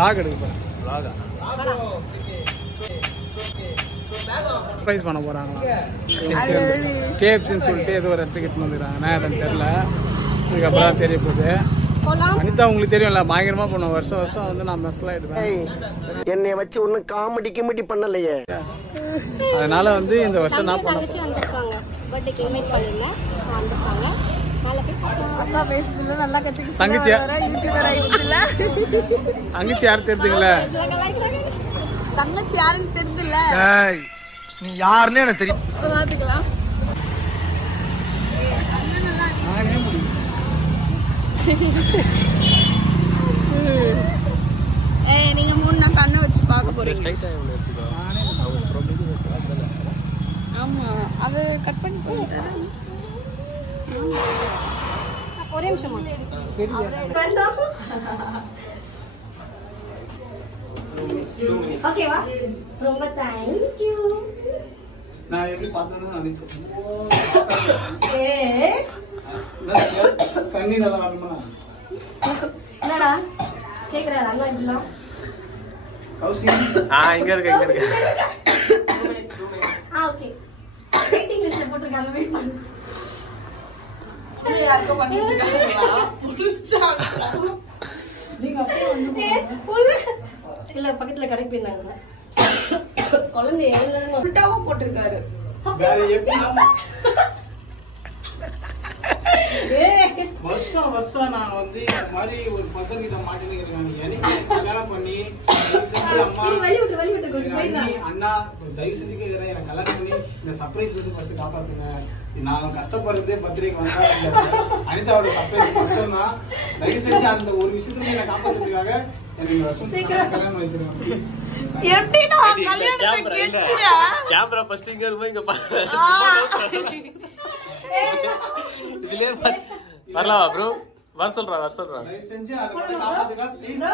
vlog எடுக்க போறேன். vlog-ஆ? Surprise பண்ண போறாங்களா? KFCன்னு சொல்லிட்டு ஏதோ ஒரு இடத்துக்கு எடுத்துட்டு வந்துருக்காங்க. நான் இடம் தெரியல. இதுக்கப்புறம் தெரிய போகுது. அனிதா உங்களுக்கு தெரியும்ல, பயங்கரமா போன வருஷம் வருஷம் வந்து நான் மெஸ்லாம் எடுப்பேன். என்னை வச்சு ஒன்னும் காமெடி கிமெடி பண்ணலையே. அதனால வந்து இந்த வருஷம் நான் பண்ண தங்கச்சி யாரு தெரிஞ்சுங்களா? தங்கச்சி யாருன்னு தெரிஞ்சுல. நீ யாருன்னு எனக்கு தெரியும். பாத்துக்கலாம். நீங்க 3 நாள் கண்ணை வச்சு பார்க்க போறீங்க. ஆமா, அது கட் பண்ணி போட்டாரு. ஒரே நிமிஷமா ஓகேவா? ரொம்ப தேங்க் யூ. நான் எப்படி பார்த்தேன்னு அனிதா கண்ணீர் எல்லாம் வரணுமா? என்னடா கேக்குறாரு அண்ணா இப்படிலாம்? இங்க இருக்கு. ஓகே. வெயிட்டிங் லிஸ்ட்ல போட்டுருக்காங்க, வெயிட் பண்ணுங்க. யாருக்கோ பண்ணிட்டு இருக்காங்களா? புடிச்சாங்க. நீங்க அப்படியே இல்ல பக்கத்துல கடைக்கு போயிருந்தாங்க. குழந்தை உல்டாவா போட்டிருக்காரு. வேற எப்படி வருஷம் நான் வந்து இந்த மாதிரி ஒரு பசங்க கிட்ட மாட்டின்னு இருக்காங்க. எனக்கு கல்யாணம் பண்ணி அண்ணா தயவு செஞ்சு கேக்குறேன், எனக்கு கல்யாணம் பண்ணி இந்த சர்ப்ரைஸ் வந்து ஃபர்ஸ்ட் காப்பாத்துங்க. நான் கஷ்டப்படுறதே பத்திரிக்கை வந்தா அனிதாவோட சர்ப்ரைஸ் மட்டும் தான். தயவு செஞ்சு அந்த ஒரு விஷயத்துல என்ன காப்பாத்துறதுக்காக எனக்கு வருஷம் கல்யாணம் வச்சிருக்கேன். எப்படினா கல்யாணத்தை கேக்குறா? கேமரா ஃபர்ஸ்ட் இங்க இருக்கு, இங்க பாரு. இதுலயே வரலாம் ப்ரோ. வர சொல்றா. தயவு செஞ்சு அதை மட்டும் காப்பாத்துங்க ப்ளீஸ்.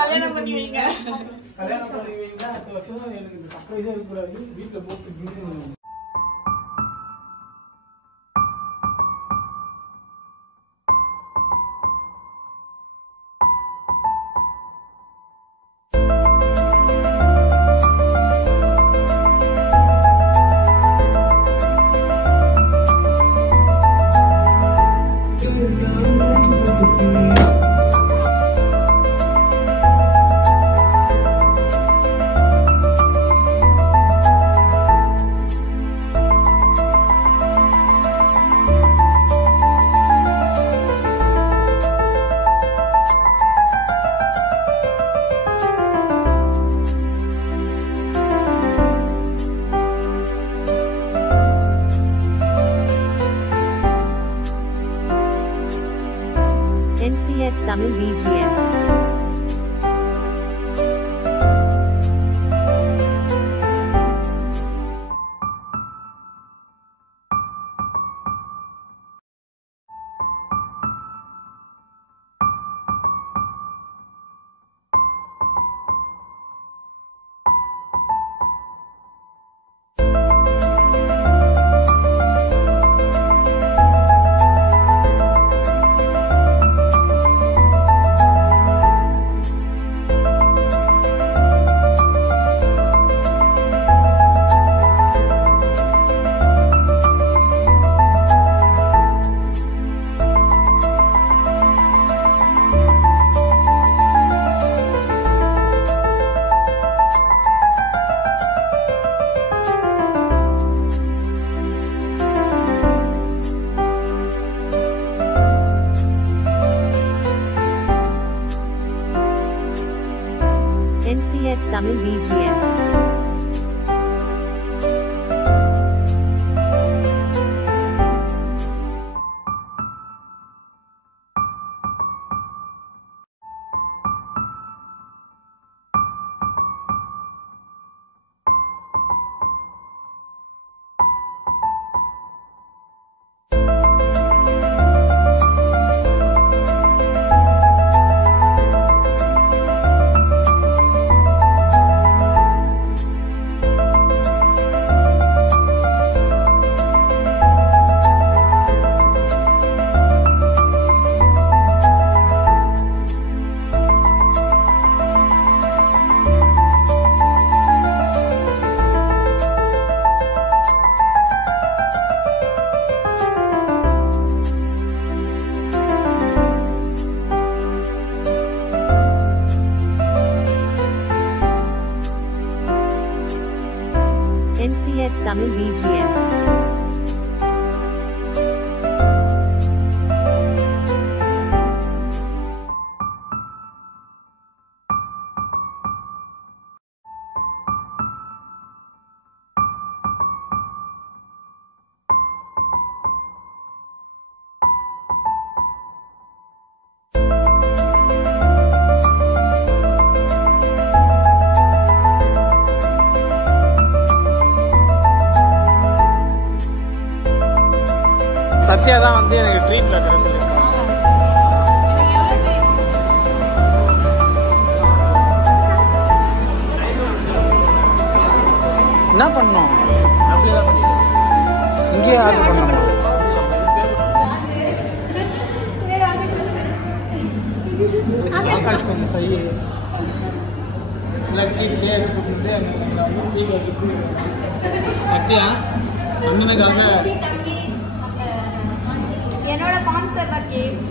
கல்யாணம் பண்ணுவீங்க. கல்யாணம் பண்ணுவீங்க. அடுத்த வருஷம் எனக்கு இந்த சர்ப்ரைஸா இருக்க கூடாது. வீட்ல போட்டு NCS Tamil BGM. NCS Tamil BGM. Tamil BGM. Sathya தான் வந்து எனக்கு ட்ரீட்ல தர சொல்லியிருக்காங்க. என்ன பண்ணோம்? இங்கே ஆர்டர் பண்ணோம். ஆகாஷ் கொஞ்சம் சரி சத்யா அண்ணனுக்காக என்னோட ஸ்பான்சர் தான் கேக்ஸ்.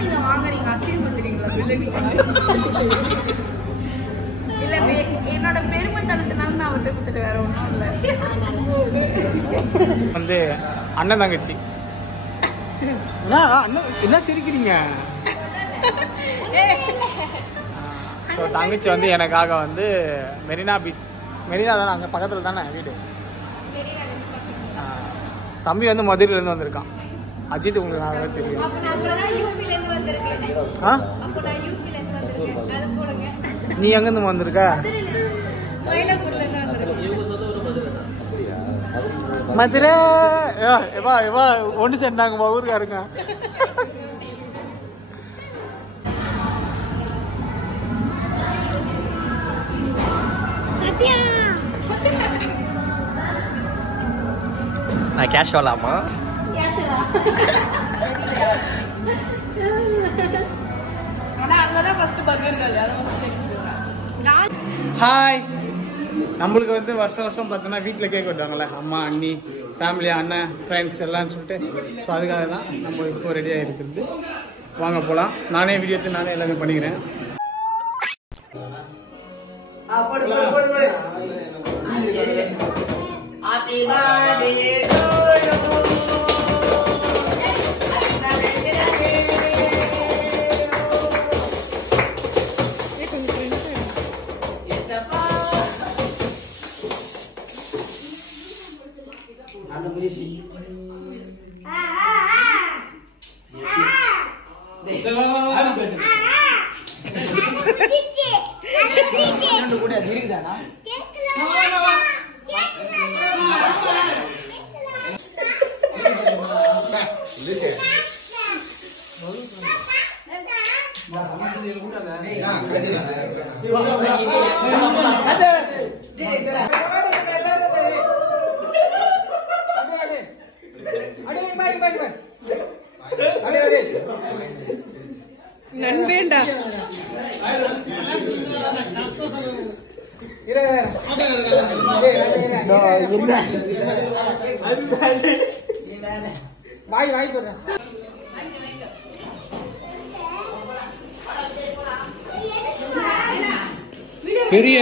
நீங்க வாங்குறீங்க அசீல் வந்துறீங்களா? இல்ல என்னோட பெருமை தனத்தினால நான் அவர்கிட்ட கொடுத்துட்டு வேற ஒன்றும் இல்லை. வந்து அண்ணன் தங்கச்சி என்ன சிரிக்கிறீங்க? தங்கச்சி வந்து எனக்காக வந்து மெரினா பீச், மெரினா தானே அங்கே பக்கத்தில் தானே வீடு. தம்பி வந்து மதுரையிலேருந்து வந்திருக்கான். அஜித் உங்களுக்கு நல்லா தெரியும். நீ எங்கேருந்து வந்திருக்க? மதுரை. ஒன்று சேர்ந்தாங்கம்மா ஊருக்காருங்க. நான் கேஷ் வரலாமா? ஹாய். நம்மளுக்கு வந்து வருஷம் வருஷம் பார்த்தோன்னா வீட்டில் கேக் வெட்டுவாங்கல்ல, அம்மா அண்ணி ஃபேமிலி அண்ணன் ஃப்ரெண்ட்ஸ் எல்லாம்னு சொல்லிட்டு. ஸோ அதுக்காக தான் நம்ம இப்போ ரெடியாக இருக்குது. வாங்க போகலாம். நானே வீடியோ எடுத்து நானே எல்லாமே பண்ணிக்கிறேன். Happy birthday to you. நண்பேண்டா வாய் வாய் போடுறேன். பெரிய